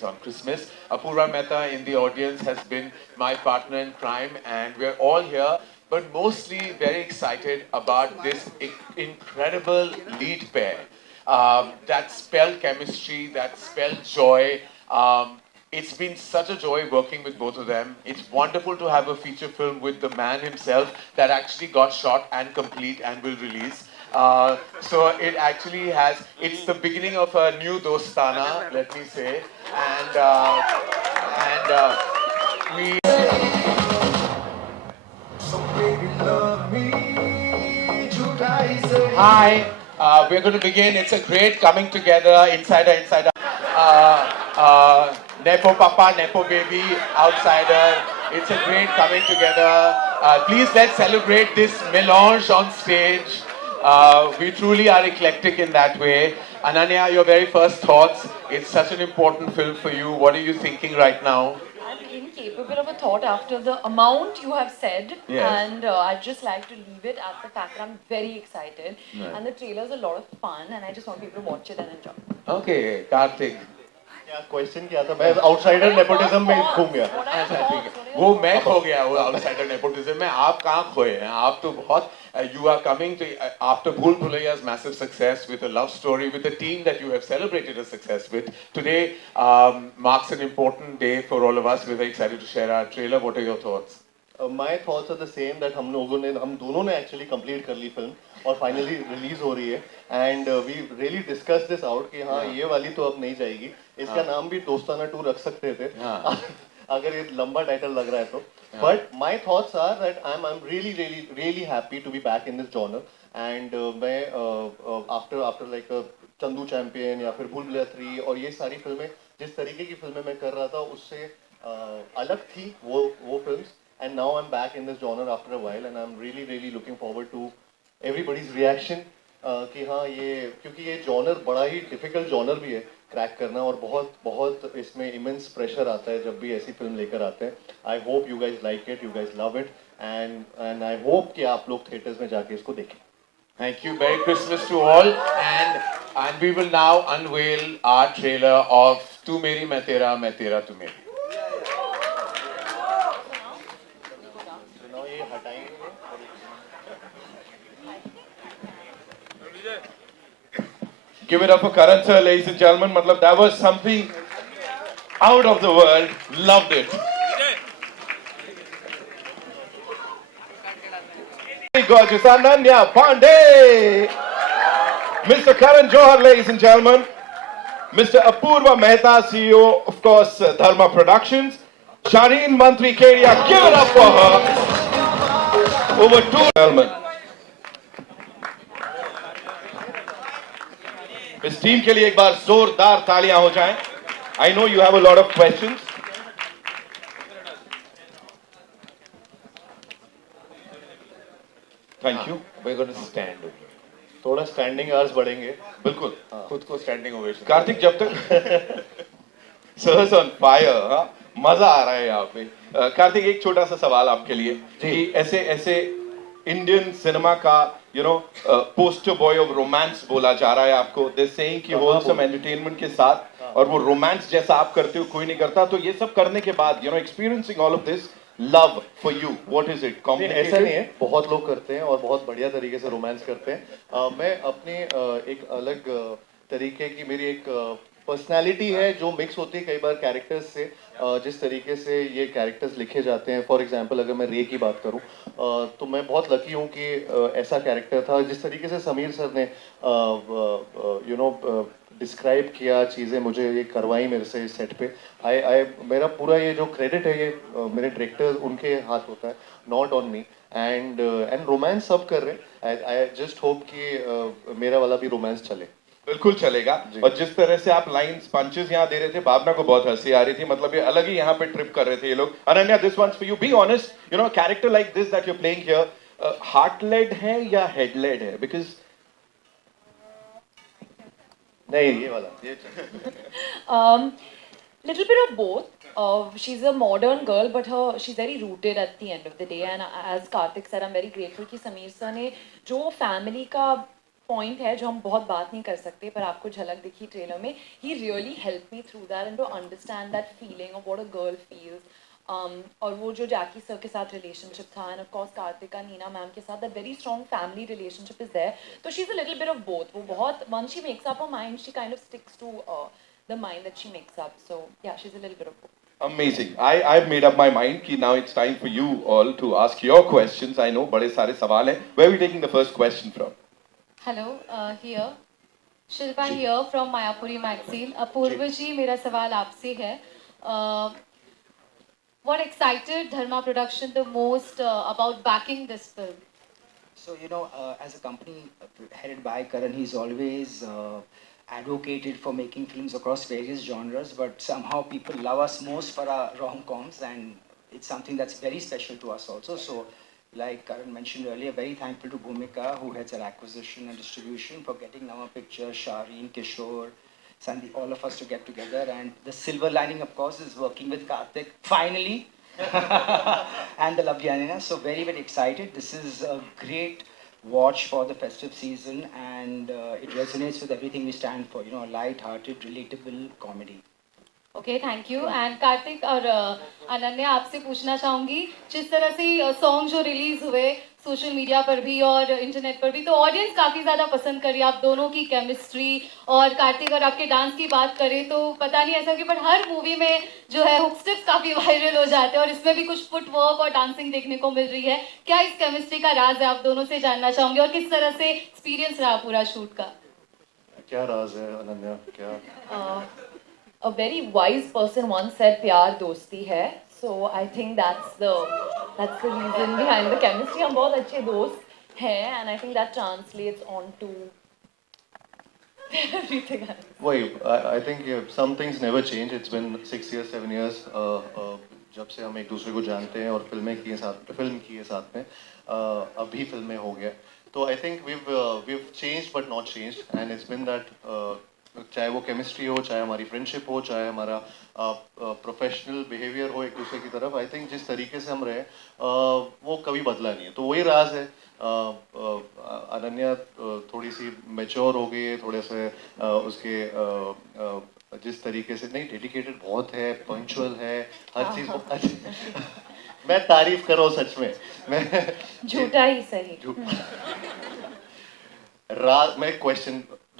is on Christmas. Apurva Mehta in the audience has been my partner in crime, and we're all here, but mostly very excited about this incredible lead pair that spell chemistry, that spell joy. It's been such a joy working with both of them. It's wonderful to have a feature film with the man himself that actually got shot and complete and will release. So it actually has, it's the beginning of a new Dostana, let me say. And we. So baby, love me, Hi, we're going to begin. It's a great coming together, insider. Nepo Papa, Nepo Baby, outsider. It's a great coming together. Please let's celebrate this melange on stage. We truly are eclectic in that way. Ananya, your very first thoughts. It's such an important film for you. What are you thinking right now? I'm incapable of a thought after the amount you have said, Yes. and I'd just like to leave it at the fact that I'm very excited, Right. and the trailer's a lot of fun, and I just want people to watch it and enjoy. Okay, Karthik. क्या question क्या था? मैं outsider nepotism में खो गया. अच्छा ठीक है वो मैं खो गया वो आउटसाइडर नेपोटिज्म में आप कहाँ खोए हैं आप तो बहुत you are coming to after Bhool Bhulaiya's massive success with a love story with a team that you have celebrated a success with today marks an important day for all of us. We're very excited to share our trailer. What are your thoughts? My thoughts are the same that हम दोनों ने actually complete कर ली film और finally release हो रही है and we really discussed this out कि हाँ ये वाली तो अब नहीं जाएगी. इसका नाम भी दोस्ताना 2 रख सकते थे अगर ये लंबा टाइटल लग रहा है तो. But my thoughts are that I'm really happy to be back in this genre and मैं after like चंदू चैंपियन या फिर भूल भुलैया 3 और ये सारी फिल्में जिस तरीके की फिल्में मैं कर रहा था उससे अलग थी वो films. And now I'm back in this genre after a while and I'm really looking forward to everybody's reaction कि हाँ ये क्योंकि ये genre बड़ा ही difficult genre भी है क्रैक करना और बहुत इसमें immense pressure आता है जब भी ऐसी फिल्म लेकर आते हैं. I hope you guys like it, you guys love it and I hope कि आप लोग थिएटर्स में जाके इसको देखें. Thank you. Merry Christmas to all. And we will now unveil our trailer of Tu Meri Main Tera Tu Meri. Give it up for Karan sir, ladies and gentlemen. Matlab, that was something out of the world. Loved it. Gorgeous Ananya Pandey. Mr. Karan Johar, ladies and gentlemen. Mr. Apurva Mehta, CEO, of course, Dharma Productions. Shireen Mantri Kedia, give it up for her. Over 2 gentlemen. इस team के लिए एक बार जोरदार तालियां हो जाएं. I know you have a lot of questions. Thank you. We're going to stand. थोड़ा standing hours बढ़ेंगे. बिल्कुल. खुद को स्टैंडिंग ओवेशन. कार्तिक जब तक Sirs on fire, हाँ मजा आ रहा है यहाँ पे. कार्तिक एक छोटा सा सवाल आपके लिए कि ऐसे इंडियन सिनेमा का पोस्टर बॉय ऑफ रोमांस बोला जा रहा है आपको. दे सेइंग कि होलसम एंटरटेनमेंट के साथ और वो रोमांस जैसा आप करते हो कोई नहीं करता. तो ये सब करने के बाद experiencing all of this love for you, what is it? ऐसा नहीं है, बहुत लोग करते हैं और बहुत बढ़िया तरीके से रोमांस करते हैं. मैं अपनी एक अलग तरीके की मेरी एक पर्सनालिटी है जो मिक्स होती है कई बार कैरेक्टर्स से. जिस तरीके से ये कैरेक्टर्स लिखे जाते हैं, फॉर एग्जांपल अगर मैं रे की बात करूं तो मैं बहुत लकी हूं कि ऐसा कैरेक्टर था. जिस तरीके से समीर सर ने डिस्क्राइब किया चीज़ें, मुझे ये करवाई मेरे से सेट पे. मेरा पूरा ये जो क्रेडिट है ये मेरे डायरेक्टर उनके हाथ होता है, not on me. And romance सब कर रहे हैं. आई जस्ट होप कि मेरा वाला भी रोमांस चले. बिल्कुल चलेगा. और जिस तरह से आप लाइंस पंचेस यहाँ दे रहे थे, भावना को बहुत हंसी आ रही थी. मतलब ये अलग ही यहाँ पे ट्रिप कर रहे थे ये लोग. Ananya, this one's for you. Be honest, character like this that you are playing here, heart led है या हेड लेड है? बिकॉज नहीं, ये वाला Little bit of both. She's a modern girl, but she's very rooted at the end of the day. And as Karthik said, I'm very grateful कि Sameer sir ने जो family का पॉइंट है जो हम बहुत बात नहीं कर सकते पर आपको झलक दिखी ट्रेलर में. He really help me through that and to understand that feeling of what a girl feels. और वो जो जैकी सर के साथ रिलेशनशिप था एंड ऑफ कोर्स कार्तिका नीना मैम के साथ that very strong family relationship is there. तो she is a little bit of both. वो बहुत once she makes up her mind she kind of sticks to the mind that she makes up. So yeah, she's a little bit of both. Amazing. I've made up my mind कि now it's time for you all to ask your questions. I know बड़े सारे सवाल हैं. Where are we taking the first question from? Hello here Shilpa here from Mayapuri magazine. Apoorva ji मेरा सवाल आपसे है. What excited Dharma production the most about backing this film? So, as a company headed by Karan, he's always advocated for making films across various genres, but somehow people love us most for our rom-coms, and it's something that's very special to us also. So, like Karan mentioned earlier, very thankful to Bhumika, who heads our acquisition and distribution, for getting Nama Pictures, Shireen, Kishore, Sandeep, all of us to get together. And the silver lining, of course, is working with Karthik, finally. And the Lavyanina. So very, very excited. This is a great watch for the festive season, and it resonates with everything we stand for. A light-hearted, relatable comedy. Okay thank you. And Kartik और अनन्या आपसे पूछना चाहूँगी, जिस तरह से song जो release हुए social media पर भी और इंटरनेट पर भी, तो ऑडियंस काफ़ी ज़्यादा पसंद करी आप दोनों की केमिस्ट्री. और कार्तिक और आपके डांस की बात करें तो पता नहीं ऐसा कि बट हर मूवी में जो है हुक स्टेप्स काफ़ी वायरल हो जाते हैं और इसमें भी कुछ फुट वर्क और डांसिंग देखने को मिल रही है. क्या इस केमिस्ट्री का राज है, आप दोनों से जानना चाहूँगी, और किस तरह से एक्सपीरियंस रहा पूरा शूट का? क्या राज है अनन्या? क्या A very wise person once said प्यार दोस्ती है. So I think that's the reason behind the chemistry. हम बहुत अच्छे दोस्त हैं and I think that translates on to everything else. वही I think some things never change. It's been 6 years, 7 years जब से हम एक दूसरे को जानते हैं और फिल्म की है साथ में. अभी फिल्में हो गया. तो I think we've changed but not changed, and it's been that चाहे वो केमिस्ट्री हो, चाहे हमारी फ्रेंडशिप हो, चाहे हमारा प्रोफेशनल बिहेवियर हो एक दूसरे की तरफ, आई थिंक जिस तरीके से हम रहे वो कभी बदला नहीं है. तो वही राज है. अनन्या थोड़ी सी मैच्योर हो गई है, थोड़े से उसके जिस तरीके से नहीं डेडिकेटेड बहुत है, पंक्चुअल है, हर चीज़. मैं तारीफ कर रहा हूँ सच में. मैं झूठा ही सही. मैं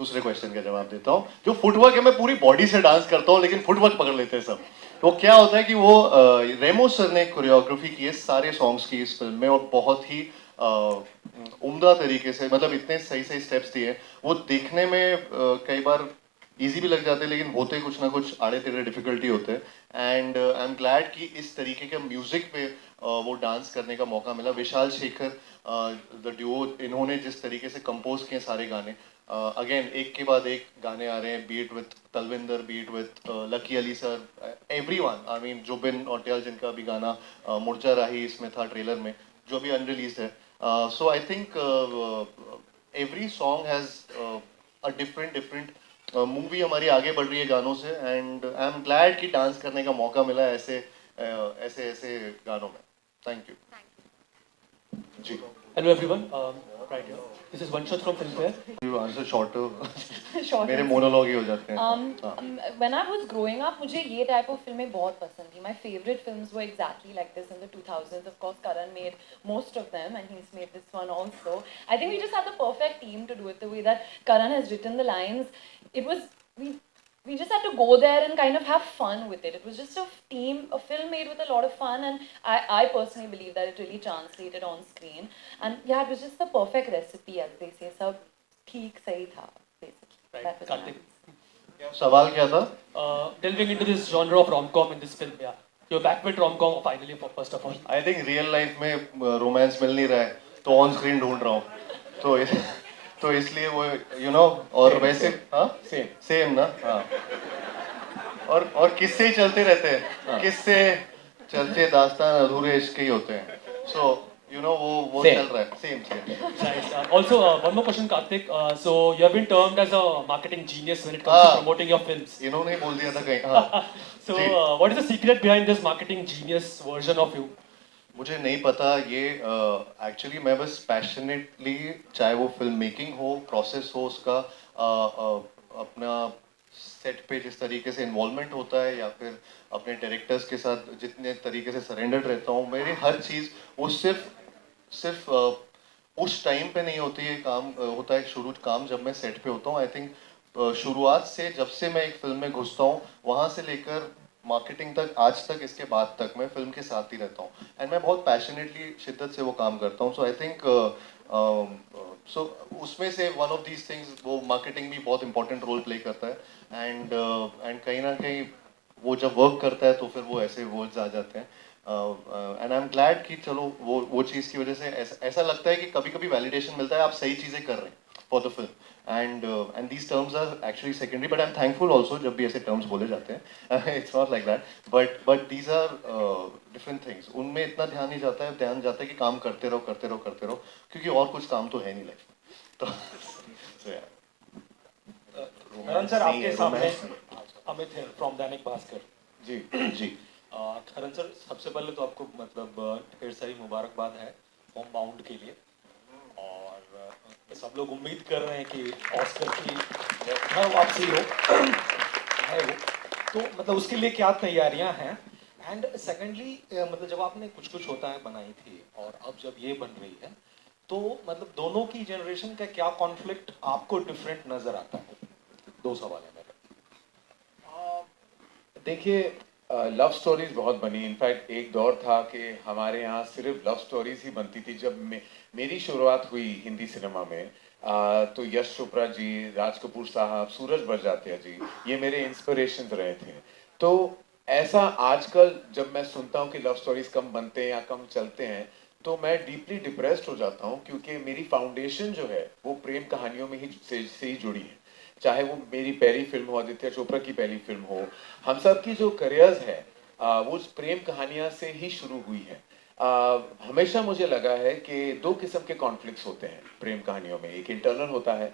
दूसरे क्वेश्चन का जवाब देता हूँ. जो फुटवर्क है, मैं पूरी बॉडी से डांस करता हूँ लेकिन फुटवर्क पकड़ लेते हैं सब. तो क्या होता है कि वो रेमो सर ने कोरियोग्राफी की है सारे सॉन्ग्स की इस फिल्म में, और बहुत ही उम्दा तरीके से, मतलब इतने सही सही स्टेप्स दिए. वो देखने में कई बार इजी भी लग जाते हैं लेकिन होते कुछ ना कुछ आड़े तेड़े डिफिकल्टी होते हैं. एंड आई एम ग्लैड कि इस तरीके के म्यूजिक पे वो डांस करने का मौका मिला. विशाल शेखर द ड्यूओ, इन्होंने जिस तरीके से कंपोज किए सारे गाने, अगेन एक के बाद एक गाने आ रहे हैं. Beat with Talwinder, beat with Lucky Ali sir, everyone. I mean Jubin Nautiyal जिनका भी गाना मुर्जा राही इसमें था ट्रेलर में, जो भी अनरिलीज है. So I think every song has a different movie हमारी आगे बढ़ रही है गानों से. एंड आई एम ग्लैड कि डांस करने का मौका मिला ऐसे ऐसे गानों में. Thank you. जी. Hello everyone, right here. This is Vanshot from Filmfare. You answer shorter. Short मेरे answer. मोनोलॉग ही हो जाते हैं. When I was growing up, मुझे ये type of फिल्में बहुत पसंद थी. My favorite films were exactly like this in the 2000s. Of course, Karan made most of them, and he's made this one also. I think we just had the perfect team to do it. The way that Karan has written the lines, it was we just had to go there and kind of have fun with it. It was just a film made with a lot of fun, and I personally believe that it really translated on screen. And yeah, it was just the perfect recipe, as they say. सब ठीक सही था, basically. Right, That was Karthik. nice. सवाल क्या था? Delving into this genre of rom-com in this film, yeah. You're back with rom-com finally, first of all. I think real life में romance मिल नहीं रहा है तो ऑन स्क्रीन ढूंढ रहा हूँ. तो इसलिए वो और वैसे हाँ सेम ना. हाँ. और किस्से ही चलते रहते हैं. किस्से चलते दास्तान अधूरे इसके ही होते हैं. सो वो चल रहा है. Same. Right. Also, one more question, Karthik. So you have been termed as a marketing genius when it comes to promoting your films. इन्होंने ही बोल दिया था कहीं. हाँ. So what is the secret behind this marketing genius version of you? मुझे नहीं पता ये एक्चुअली मैं बस पैशनेटली, चाहे वो फिल्म मेकिंग हो, प्रोसेस हो उसका, अपना सेट पे जिस तरीके से इन्वॉल्वमेंट होता है या फिर अपने डायरेक्टर्स के साथ जितने तरीके से सरेंडर्ड रहता हूँ, मेरी हर चीज़ वो सिर्फ सिर्फ उस टाइम पे नहीं होती है काम, होता है शुरू काम जब मैं सेट पे होता हूँ। आई थिंक शुरुआत से जब से मैं एक फिल्म में घुसता हूँ वहाँ से लेकर मार्केटिंग तक, आज तक, इसके बाद तक मैं फिल्म के साथ ही रहता हूँ एंड मैं बहुत पैशनेटली शिद्दत से वो काम करता हूँ। सो आई थिंक सो उसमें से वन ऑफ दीज थिंग्स, वो मार्केटिंग भी बहुत इंपॉर्टेंट रोल प्ले करता है एंड कहीं ना कहीं वो जब वर्क करता है तो फिर वो ऐसे वर्ड्स आ जाते हैं एंड आई एम ग्लैड कि चलो वो चीज़ की वजह से ऐसा लगता है कि कभी कभी वैलिडेशन मिलता है, आप सही चीज़ें कर रहे हैं for the film and these terms are actually secondary, but I'm thankful also जब भी ऐसे terms बोले जाते हैं it's not like that, but these are different things, उनमें इतना ध्यान नहीं जाता है, ध्यान जाता है कि काम करते रहो करते रहो करते रहो, क्योंकि और कुछ काम तो है नहीं लाइफ में तो so yeah. करण सर आपके सामने romance अमित है from Dainik Bhaskar. Ji ji Karan sir सबसे पहले तो आपको मतलब ढेर सारी मुबारकबाद है होम बाउंड के लिए, और सब लोग उम्मीद कर रहे हैं कि ऑस्कर की घर वापसी हो है वो, तो मतलब उसके लिए क्या तैयारियां हैं। एंड सेकेंडली मतलब जब आपने कुछ कुछ होता है बनाई थी और अब जब ये बन रही है, तो मतलब दोनों की जनरेशन का क्या कॉन्फ्लिक्ट आपको डिफरेंट नजर आता है? दो सवाल है मेरे। देखिए, लव स्टोरीज बहुत बनी। इनफैक्ट एक दौर था कि हमारे यहाँ सिर्फ लव स्टोरीज ही बनती थी। जब मेरी शुरुआत हुई हिंदी सिनेमा में, तो यश चोपड़ा जी, राज कपूर साहब, सूरज बड़जात्या जी, ये मेरे इंस्पिरेशन रहे थे। तो ऐसा आजकल जब मैं सुनता हूँ कि लव स्टोरीज कम बनते हैं या कम चलते हैं, तो मैं डीपली डिप्रेस्ड हो जाता हूँ, क्योंकि मेरी फाउंडेशन जो है वो प्रेम कहानियों में ही से ही जुड़ी है। चाहे वो मेरी पहली फिल्म हो, आदित्य चोपड़ा की पहली फिल्म हो, हम सब की जो करियर्स है वो उस प्रेम कहानियां से ही शुरू हुई है। हमेशा मुझे लगा है कि दो किस्म के कॉन्फ्लिक्ट्स होते हैं प्रेम कहानियों में। एक इंटरनल होता है,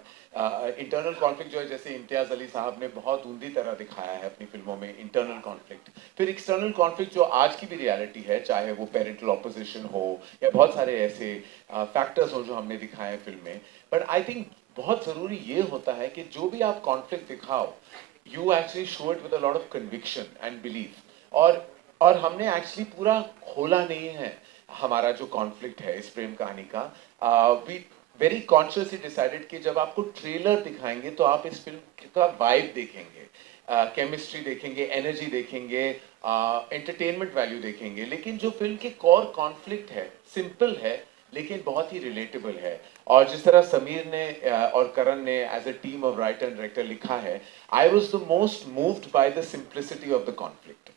इंटरनल कॉन्फ्लिक्ट जो है, जैसे इम्तियाज अली साहब ने बहुत ऊंधी तरह दिखाया है अपनी फिल्मों में इंटरनल कॉन्फ्लिक्ट। फिर एक्सटर्नल कॉन्फ्लिक्ट जो आज की भी रियलिटी है, चाहे वो पेरेंटल ऑपोजिशन हो या बहुत सारे ऐसे फैक्टर्स हो जो हमने दिखाए हैं फिल्म में। बट आई थिंक बहुत ज़रूरी ये होता है कि जो भी आप कॉन्फ्लिक्ट दिखाओ, you actually show it with a lot of conviction and belief. और हमने एक्चुअली पूरा खोला नहीं है हमारा जो कॉन्फ्लिक्ट है इस प्रेम कहानी का। वी वेरी कॉन्शियसली डिसाइडेड कि जब आपको ट्रेलर दिखाएंगे तो आप इस फिल्म का वाइब देखेंगे, केमिस्ट्री देखेंगे, एनर्जी देखेंगे, एंटरटेनमेंट वैल्यू देखेंगे, लेकिन जो फिल्म के कोर कॉन्फ्लिक्ट है सिंपल है लेकिन बहुत ही रिलेटेबल है। और जिस तरह समीर ने और करण ने as a team of writer and director लिखा है, I was the most moved by the simplicity of the conflict,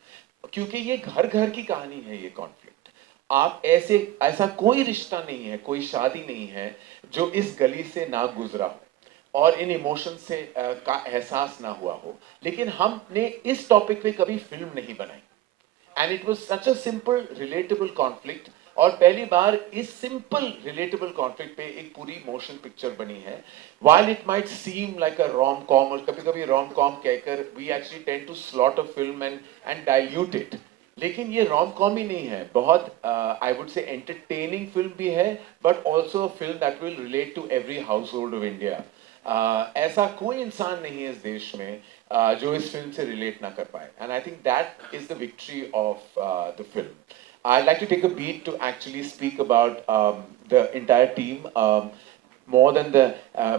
क्योंकि ये घर घर की कहानी है। ये कॉन्फ्लिक्ट, आप ऐसा कोई रिश्ता नहीं है, कोई शादी नहीं है जो इस गली से ना गुजरा हो और इन इमोशन से का एहसास ना हुआ हो। लेकिन हमने इस टॉपिक पे कभी फिल्म नहीं बनाई, and it was such a simple relatable conflict. और पहली बार इस सिंपल रिलेटेबल कॉन्फ्लिक्ट पे एक पूरी मोशन पिक्चर बनी है। While it might seem like a rom com, और कभी कभी रोम कॉम कहकर we actually tend to slot a film and dilute it, लेकिन ये रोम कॉम ही नहीं है, बहुत I would say entertaining film भी है, but also film that will relate to every household of India. ऐसा कोई इंसान नहीं है इस देश में जो इस फिल्म से रिलेट ना कर पाए, and I think that is the victory of the film. I'd like to take a beat to actually speak about the entire team, more than the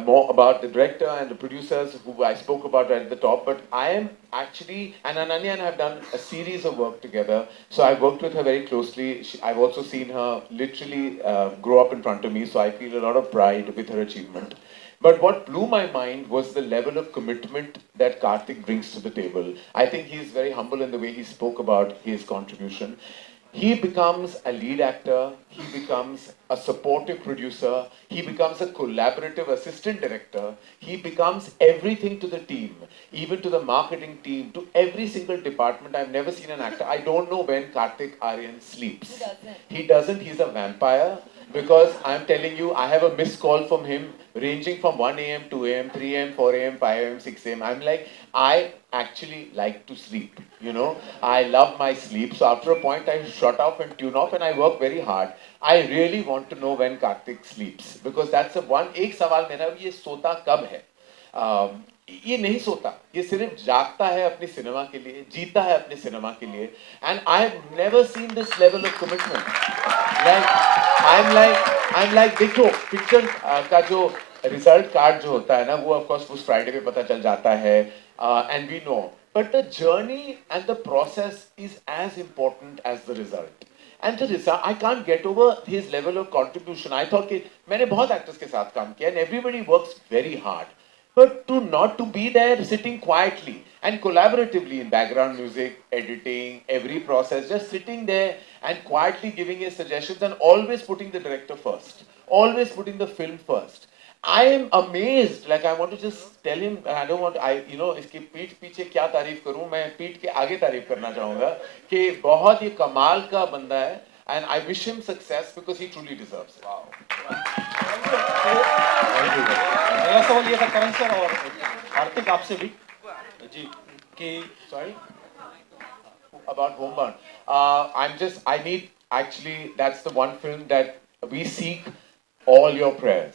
more about the director and the producers who I spoke about right at the top. But I am actually, and Ananya and I have done a series of work together. So I've worked with her very closely. I've also seen her literally grow up in front of me. So I feel a lot of pride with her achievement. But what blew my mind was the level of commitment that Karthik brings to the table. I think he's very humble in the way he spoke about his contribution. He becomes a lead actor, he becomes a supportive producer, he becomes a collaborative assistant director, he becomes everything to the team, even to the marketing team, to every single department. I've never seen an actor. I don't know when Karthik Aryan sleeps. He doesn't. He doesn't, he's a vampire. Because I'm telling you, I have a missed call from him ranging from 1 a.m., 2 a.m., 3 a.m., 4 a.m., 5 a.m., 6 a.m. I'm like, I actually like to sleep. You know, I love my sleep. So after a point, I shut off and tune off, and I work very hard. I really want to know when Karthik sleeps, because that's the one. एक सवाल मेरा, ये सोता कब है? ये नहीं सोता, ये सिर्फ जागता है अपनी सिनेमा के लिए, जीता है अपनी सिनेमा के लिए. And I have never seen this level of commitment. I'm like देखो पिक्चर का जो रिजल्ट कार्ड जो होता है ना, वो ऑफ कोर्स उस फ्राइडे पे पता चल जाता है, and we know, but the journey and the process is as important as the result. And the result, I can't get over his level of contribution. I thought कि मैंने बहुत actors के साथ काम किया, and everybody works very hard. But to not to be there sitting quietly and collaboratively in background music, editing, every process, just sitting there and quietly giving his suggestions and always putting the director first, always putting the film first. I am amazed, like I want to just tell him, I don't want, इसकी पीठ पीछे क्या तारीफ करूं, मैं पीठ के आगे तारीफ करना चाहूंगा कि बहुत ही कमाल का बंदा है, and I wish him success because he truly deserves it. मेरा सवाल ये था करण सर और कार्तिक आपसे भी जी कि Sorry? About Homebound. I need, actually, that's the one film that we seek all your prayers.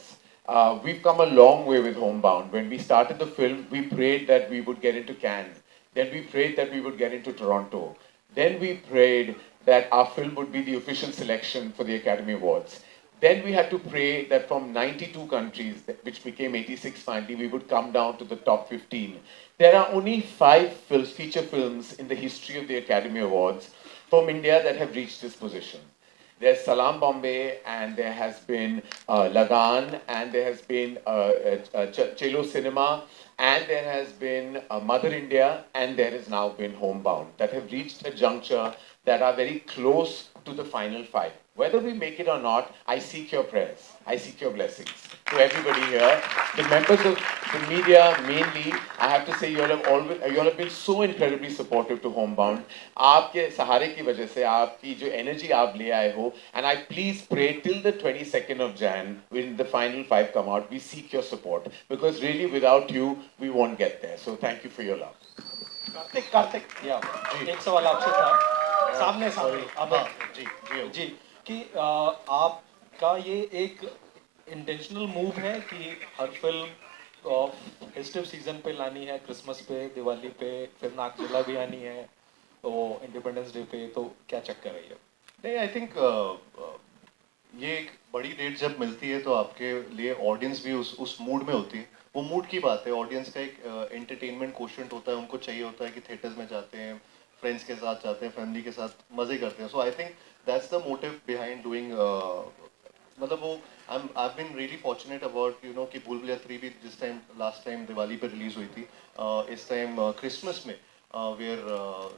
We've come a long way with Homebound. When we started the film, we prayed that we would get into Cannes. Then we prayed that we would get into Toronto. Then we prayed that our film would be the official selection for the Academy Awards. Then we had to pray that from 92 countries, which became 86 finally, we would come down to the top 15. There are only 5 feature films in the history of the Academy Awards from India that have reached this position. There's Salaam Bombay, and there has been Lagan, and there has been Chelo Cinema, and there has been Mother India, and there has now been Homebound, that have reached a juncture that are very close to the final 5. Whether we make it or not, I seek your prayers. I seek your blessings. To everybody here, the members of the media mainly, I have to say you all have been so incredibly supportive to Homebound. आपके सहारे की वजह से, आपकी जो energy आप ले आए हो, and I please pray till the 22nd of Jan, when the final 5 come out, we seek your support, because really without you, we won't get there. So thank you for your love. Kartik या एक सवाल आपसे था सामने अब जी कि आपका ये एक इंटेंशनल मूव है कि हर फिल्म फेस्टिव सीजन पे लानी है, क्रिसमस पे, दिवाली पे, फिर नागचला भी आनी है, तो इंडिपेंडेंस डे पे, तो क्या चक्कर है ये? नहीं, आई थिंक ये एक बड़ी डेट जब मिलती है तो आपके लिए ऑडियंस भी उस मूड में होती है. वो मूड की बात है. ऑडियंस का एक एंटरटेनमेंट कोशेंट होता है. उनको चाहिए होता है कि थिएटर्स में जाते हैं, फ्रेंड्स के साथ जाते हैं, फैमिली के साथ मज़े करते हैं. So I think that's the motive behind doing. मतलब वो I been really fortunate about कि भूल भुलैया 3 भी जिस टाइम लास्ट टाइम दिवाली पर रिलीज हुई थी, इस टाइम क्रिसमस में वी आर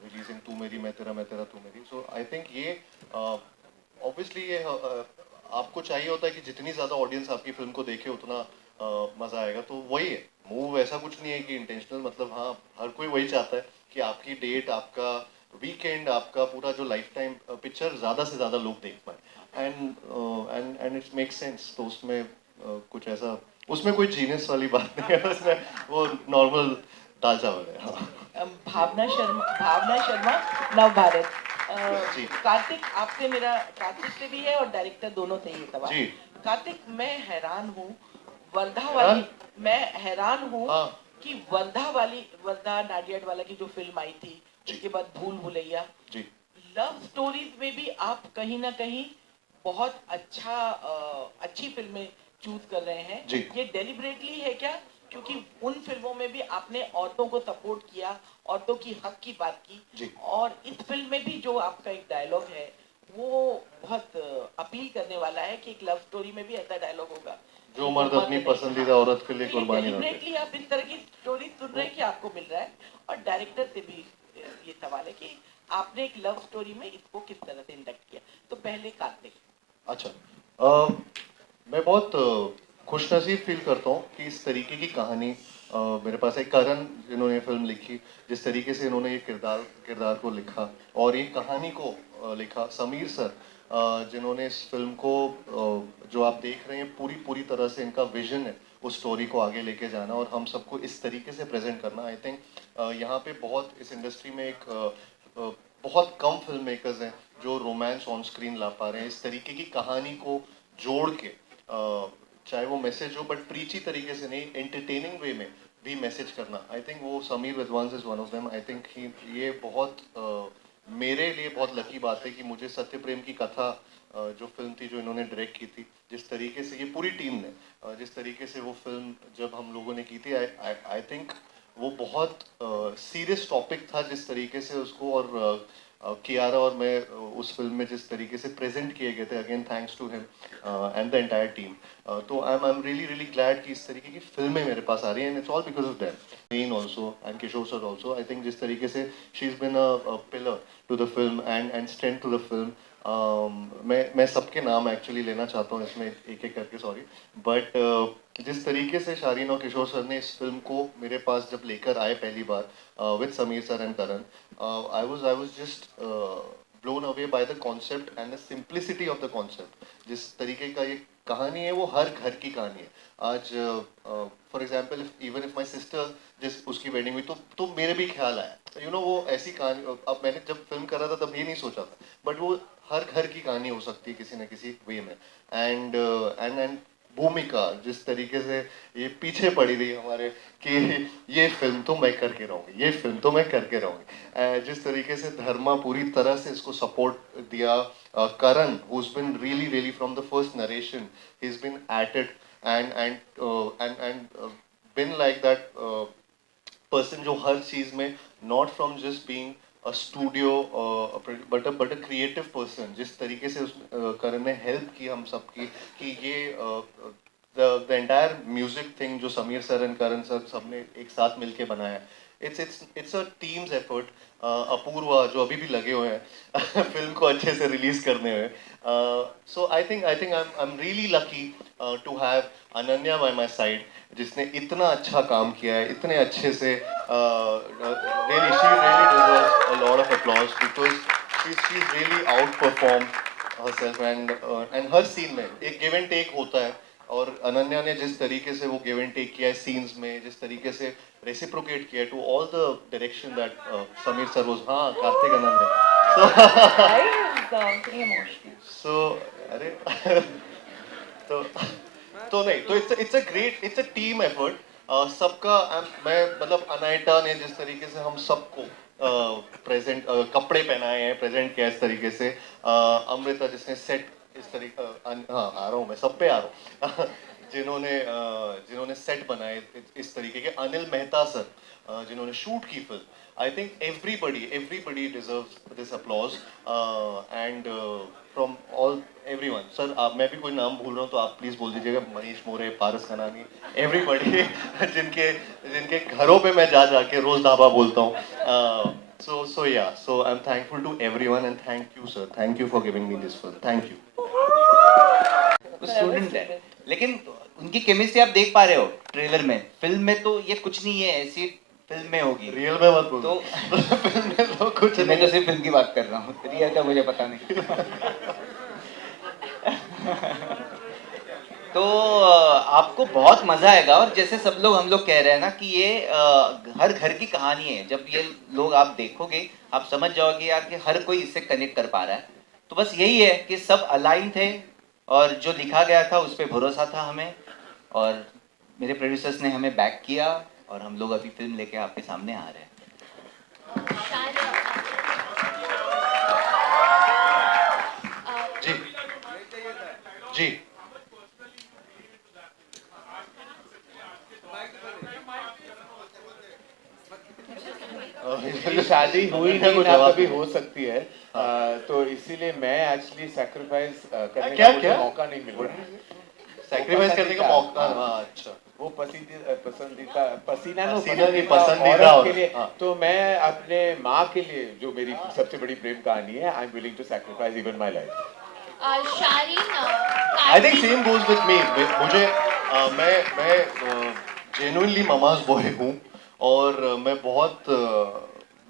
रिलीजिंग तू मेरी मैं तेरा तू मेरी. सो आई थिंक ये ऑब्वियसली ये आपको चाहिए होता है कि जितनी ज़्यादा ऑडियंस आपकी फिल्म को देखे उतना मज़ा आएगा. तो वही है मूव. ऐसा कुछ नहीं है कि इंटेंशनल. मतलब हाँ, हर कोई वही चाहता है कि आपकी डेट, आपका वीकेंड, आपका पूरा जो लाइफ टाइम पिक्चर ज़्यादा से ज़्यादा लोग देख पाए. And it makes sense. तो उसमें कुछ ऐसा, उसमें कोई जीनियस वाली बात नहीं है. उसमें वो नॉर्मल दाल चावल है. हाँ. भावना शर्मा नव भारत. कार्तिक, आपसे मेरा कार्तिक से भी है और डायरेक्टर दोनों से ही सवाल. कार्तिक, मैं हैरान हूँ कि वर्धा नाडियाड वाला की जो फिल्म आई थी, उसके बाद भूल भुलैया, लव स्टोरीज में भी आप कहीं ना कहीं बहुत अच्छी फिल्में चूज कर रहे हैं. ये डेलिबरेटली है क्या? क्योंकि उन फिल्मों में भी आपने औरतों को सपोर्ट किया, औरतों की हक की बात की, और इस फिल्म में भी जो आपका एक डायलॉग है वो बहुत अपील करने वाला है कि एक लव स्टोरी में भी ऐसा डायलॉग होगा, जो मर्द अपनी पसंदीदा औरत के लिए कुर्बानी करते हैं. डेलिबरेटली आप इस तरह की स्टोरी सुन रहे हैं कि आपको मिल रहा है. और डायरेक्टर से भी ये सवाल है कि आपने एक लव स्टोरी में इसको किस तरह से इंडक्ट किया. तो पहले कार्तिक. अच्छा, मैं बहुत खुशनसीब फील करता हूँ कि इस तरीके की कहानी मेरे पास है. करण जिन्होंने ये फिल्म लिखी, जिस तरीके से इन्होंने ये किरदार को लिखा और ये कहानी को लिखा. समीर सर जिन्होंने इस फिल्म को जो आप देख रहे हैं पूरी तरह से इनका विजन है उस स्टोरी को आगे लेके जाना और हम सबको इस तरीके से प्रेजेंट करना। आई थिंक यहाँ पे बहुत इस इंडस्ट्री में एक बहुत कम फिल्म मेकर्स हैं जो रोमांस ऑन स्क्रीन ला पा रहे हैं, इस तरीके की कहानी को जोड़ के, चाहे वो मैसेज हो बट प्रीची तरीके से नहीं, एंटरटेनिंग वे में भी मैसेज करना। आई थिंक वो Sameer Vidwans is one of them. I think ये बहुत मेरे लिए बहुत लकी बात है कि मुझे सत्य प्रेम की कथा जो फिल्म थी जो इन्होंने डायरेक्ट की थी, जिस तरीके से ये पूरी टीम ने जिस तरीके से वो फिल्म जब हम लोगों ने की थी, आई थिंक वो बहुत सीरियस टॉपिक था जिस तरीके से उसको, और कियारा और मैं उस फिल्म में जिस तरीके से प्रेजेंट किए गए थे, again thanks to him and the entire team. तो I am really really glad कि इस तरीके की फिल्में मेरे पास आ रही हैं, and it's all because of them. Neen also and Kishore sir also, I think जिस तरीके से she's been a pillar to the film and strength to the film. मैं सबके नाम एक्चुअली लेना चाहता हूँ इसमें एक एक करके, सॉरी, बट जिस तरीके से शारीन और किशोर सर ने इस फिल्म को मेरे पास जब लेकर आए पहली बार with Sameer sir and Karan, I was just blown away by the concept and the simplicity of the concept. जिस तरीके का ये कहानी है वो हर घर की कहानी है। आज for example even if my sister जिस उसकी वेडिंग हुई तो मेरे भी ख्याल आया, यू नो, वो ऐसी कहानी, अब मैंने जब फिल्म करा था तब ये नहीं सोचा था, बट वो हर घर की कहानी हो सकती है किसी न किसी वे में। एंड भूमिका जिस तरीके से ये पीछे पड़ी रही हमारे कि ये फिल्म तो मैं करके रहूँगी, ये फिल्म तो मैं करके रहूँगी, जिस तरीके से धर्मा पूरी तरह से इसको सपोर्ट दिया, करण who's been really really from the first narration, he's been at it and been like that person जो हर चीज़ में not from just being a studio but a creative person, जिस तरीके से उस करण ने हेल्प की हम सबकी कि ये the entire music thing जो Sameer sir and Karan sir सबने एक साथ मिलके बनाया, it's a team's effort. Apoorva जो अभी भी लगे हुए हैं फिल्म को अच्छे से रिलीज करने में, so I think I'm really lucky to have Ananya by my side जिसने इतना अच्छा काम किया है, इतने अच्छे से really she really deserves a lot of applause because she's really outperformed herself and her scene में एक give and take होता है, और अनन्या ने जिस तरीके से वो गिव एंड टेक किया है सीन्स में, जिस तरीके से रेसिप्रोकेट किया to all the direction that Sameer sir was, हाँ, कार्तिक अनन्या, सो अरे तो नहीं, तो इट्स अ टीम एफर्ट सबका। मैं मतलब अनाइटा ने जिस तरीके से हम सबको प्रेजेंट कपड़े पहनाए हैं, प्रेजेंट किया इस तरीके से, अमृता जिसने सेट इस तरीके, हाँ आ रहा हूँ मैं, सब पे आ रहा हूँ जिन्होंने सेट बनाए इस तरीके के, अनिल मेहता सर जिन्होंने शूट की film. I think everybody deserves this applause and from all everyone. Sir आप, मैं भी कोई नाम भूल रहा हूँ तो आप प्लीज बोल दीजिएगा, मनीष मोरे, पारस कनानी, एवरीबडी जिनके घरों पे मैं जाके रोज ढाबा बोलता हूँ। So yeah, so I'm thankful to everyone and thank you sir, thank you for giving me this film, thank you. वो स्टूडेंट है, लेकिन उनकी केमिस्ट्री आप देख पा रहे हो ट्रेलर में। फिल्म में तो ये कुछ नहीं है, ऐसी फिल्म में होगी, रियल में मत बोलो। तो फिल्म में तो कुछ मैं तो सिर्फ फिल्म की बात कर रहा हूँ, रियल का मुझे पता नहीं। तो आपको बहुत मजा आएगा, और जैसे सब लोग हम लोग कह रहे हैं ना कि ये हर घर की कहानी है। जब ये लोग आप देखोगे आप समझ जाओगे यार कि हर कोई इससे कनेक्ट कर पा रहा है। तो बस यही है कि सब अलाइन थे और जो लिखा गया था उस पर भरोसा था हमें, और मेरे प्रोड्यूसर्स ने हमें बैक किया, और हम लोग अभी फिल्म लेके आपके सामने आ रहे हैं। जी जी ये शादी हुई नहीं ना कभी हो सकती है, तो इसीलिए मैं एक्चुअली सैक्रिफाइस करने का मुझे मौका नहीं मिल रहा है। सैक्रिफाइस करने का मौका, हाँ, अच्छा, वो पसंदीदा पसीना पसंदीदा औरत के लिए, तो मैं अपने माँ के लिए जो मेरी सबसे बड़ी प्रेम कहानी है, I am willing to sacrifice even my life. I think same goes with me. मुझे मैं जेन्युइनली ममाज बॉय हूँ, और मैं बहुत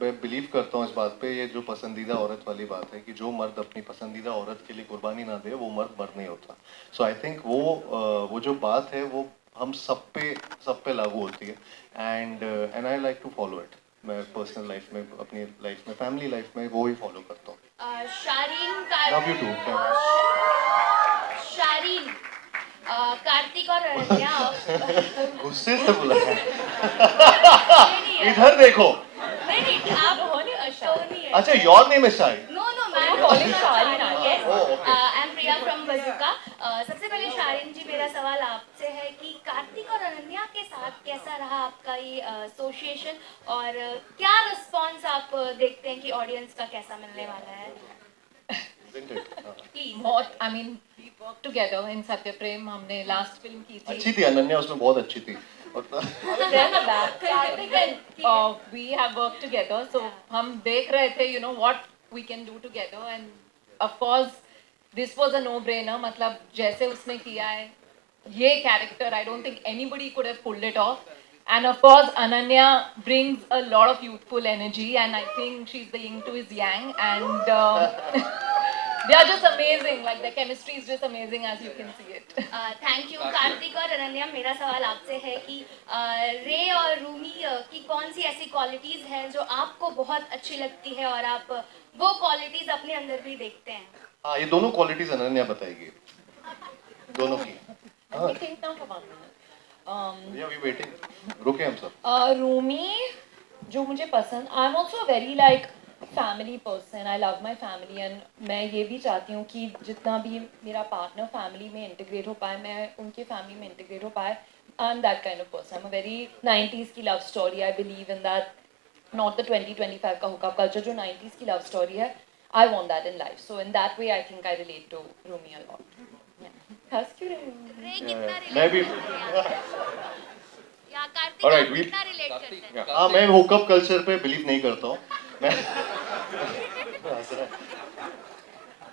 मैं बिलीव करता हूँ इस बात पे, ये जो पसंदीदा औरत वाली बात है कि जो मर्द अपनी पसंदीदा औरत के लिए कुर्बानी ना दे वो मर्द मर्द नहीं होता। सो आई थिंक वो जो बात है वो हम सब पे लागू होती है and I like to follow it. मैं पर्सनल लाइफ में, अपनी लाइफ में, फैमिली लाइफ में वो ही फॉलो करता हूँ. शारीन लव यू टू. शारीन कार्तिक और अनन्या गुस्से से बोला है. नहीं, इधर देखो. नहीं आप टोनी है. अच्छा, your name is Shahid. No calling Sharin, yes. Oh, okay. I am Priya from बजुका. सबसे पहले शारीन जी, मेरा सवाल आपसे है कि कार्तिक और अनन्या के साथ कैसा रहा आपका ये एसोसिएशन और क्या रिस्पॉन्स आप देखते हैं कि ऑडियंस का कैसा मिलने वाला है? प्लीज. बहुत, I mean, we worked together in Satya Prem. हमने last film की थी. अच्छी थी अनन्या, उसमें बहुत अच्छी थी. We have worked together, so हम देख रहे थे, you know, what we can do together, and of course this was a no-brainer. मतलब जैसे उसने किया है ये character, I don't think anybody could have pulled it off. And of course Ananya brings a lot of youthful energy, and I think she's the yin to his yang, and they are just amazing. Like the chemistry is just amazing, as you can see it. Thank you. Kartik और अनन्या, मेरा सवाल आपसे है कि रे और रूमी की कौन सी ऐसी क्वालिटीज हैं जो आपको बहुत अच्छी लगती है और आप वो क्वालिटीज अपने अंदर भी देखते हैं? हाँ, ये दोनों क्वालिटीज अनन्या बताएगी, दोनों की. Let me think now for 1 minute. Yeah, we waiting. रुके हम सब. रूमी जो मुझे पसंद, I am also very like family person. I love my family, and मैं ये भी चाहती हूँ कि जितना भी मेरा पार्टनर फैमिली में इंटीग्रेट हो पाए, मैं उनके फैमिली में इंटीग्रेट हो पाए. I am that kind of person. I am a very 90s की love story. I believe in that, not the 2025 का हुकअप कल्चर, जो 90s की लव स्टोरी है. I want that in life. So in that way I think I relate to Rumi a lot. रे कितना मैं भी. या कार्तिक Alright, आप we- कितना रिलेट करते हैं? हाँ, मैं हुकअप कल्चर पे बिलीव नहीं करता हूँ. मैं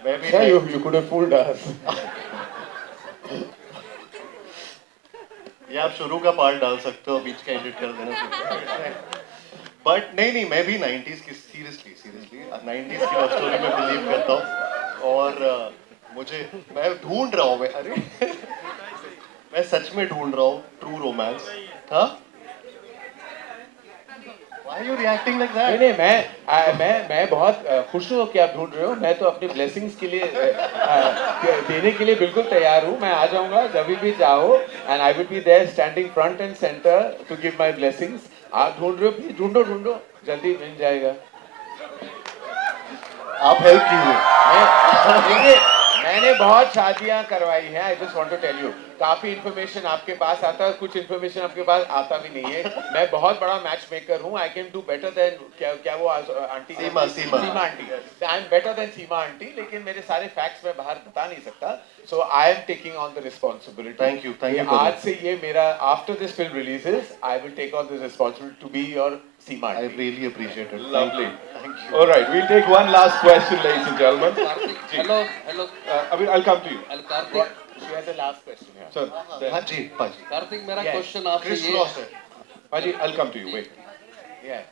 मैं भी. Yeah, you could have fooled us. ये आप शुरू का पार्ट डाल सकते हो, बीच का एडिट कर देना. बट नहीं, मैं भी 90s की, सीरियसली 90s की लव स्टोरी में बिलीव करता हूँ. और मैं ढूंढ रहा हूँ. मैं सच में ढूंढ रहा हूँ ट्रू रोमांस. हाँ, Why are you reacting like that? नहीं, मैं बहुत खुश हूँ कि आप ढूंढ रहे हो. मैं तो अपनी ब्लेसिंग्स के लिए देने के लिए बिल्कुल तैयार हूँ. मैं आ जाऊँगा जब भी चाहो, and I will be there standing front and centre to give my blessings. आप ढूंढ रहे हो, प्लीज ढूंढो, जल्दी मिल जाएगा. आप हेल्प कीजिए. देखिए, मैंने बहुत शादियां करवाई हैं. I just want to tell you, काफी इन्फॉर्मेशन आपके पास आता है, कुछ इन्फॉर्मेशन आपके पास आता भी नहीं है. मैं बहुत बड़ा मैच मेकर हूँ. I can do better than क्या वो aunty Seema aunty. I am better than Seema aunty, लेकिन मेरे सारे फैक्ट्स मैं बाहर बता नहीं सकता. So I am taking on the responsibility. Thank you. आज से ये मेरा, after this film releases, I will take on this responsibility to be your Seema I aunty. really appreciate it. Lovely. Thank you. All right, we'll take one last question, ladies and gentlemen. Hello. I'll come to you. Kartik. She has the last question here. Sir, हाँ जी, पाजी. कार्तिक, मेरा Yes. Question आपसे Chris ये Ross है. Paji, I'll come to you. Wait. Yeah.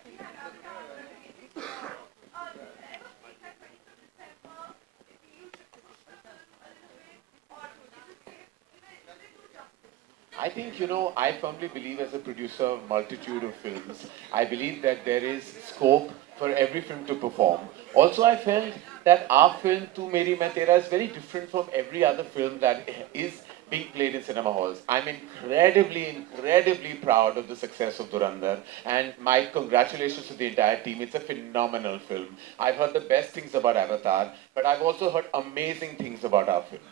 I think, I firmly believe as a producer of multitude of films, I believe that there is scope for every film to perform. Also, I felt that our film, Tu Meri Main Tera, is very different from every other film that is being played in cinema halls. I'm incredibly proud of the success of Durandar, and my congratulations to the entire team. It's a phenomenal film. I've heard the best things about Avatar, but I've also heard amazing things about our film.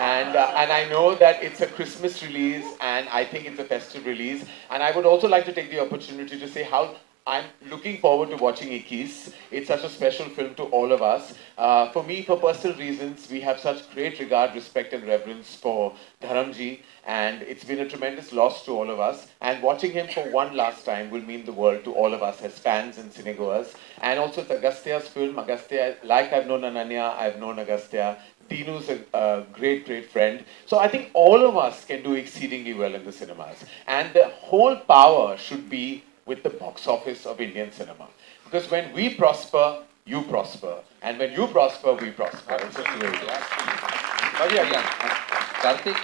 And I know that it's a Christmas release, and I think it's a festive release. And I would also like to take the opportunity to say how I'm looking forward to watching Ikis. It's such a special film to all of us. For me, for personal reasons, we have such great regard, respect, and reverence for Dharamji, and it's been a tremendous loss to all of us. And watching him for one last time will mean the world to all of us as fans and cinegoers. And also, it's Agastya's film. Agastya, like I've known Ananya, I've known Agastya. Tinu's a great friend. So I think all of us can do exceedingly well in the cinemas. And the whole power should be with the box office of Indian cinema. Because when we prosper, you prosper. And when you prosper, we prosper. It's just the way it is. Kartik,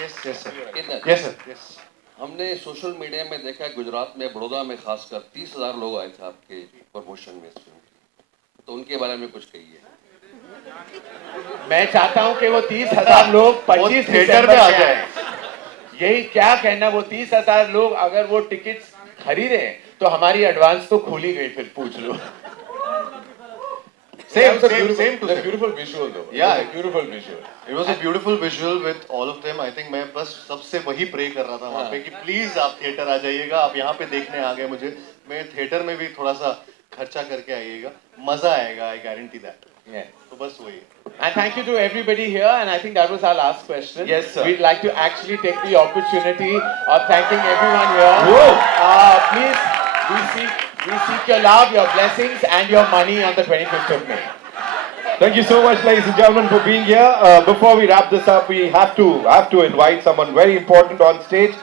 Yes, yes, sir. इधर Yes, sir. Yes. हमने social media में देखा है, गुजरात में बड़ौदा में खासकर 30,000 लोग आए थे आपके प्रमोशन में इस फिल्म की, तो उनके बारे में कुछ कहिए। मैं चाहता हूं कि वो 30,000 लोग 25 थिएटर में आ जाए। यही क्या कहना, वो 30,000 लोग अगर वो टिकट्स खरीदे तो हमारी एडवांस तो खुली गई, फिर पूछ लो। Same to beautiful visual though. Yeah. It was a beautiful visual. It was a beautiful visual with all of them. I think मैं बस सबसे वही प्रे कर रहा था वहाँ पे कि प्लीज आप थिएटर आ जाइएगा, आप यहाँ पे देखने आ गए मुझे, मैं थिएटर में भी थोड़ा सा खर्चा करके आइएगा, मजा आएगा, I guarantee that. Yeah. तो बस वही। And thank you to everybody here, and I think that was our last question. Yes, sir. We'd like to actually take the opportunity of thanking everyone here. Whoa. Please, we seek your love, your blessings, and your money on the 25th of May. Thank you so much, ladies and gentlemen, for being here. Before we wrap this up, we have to invite someone very important on stage.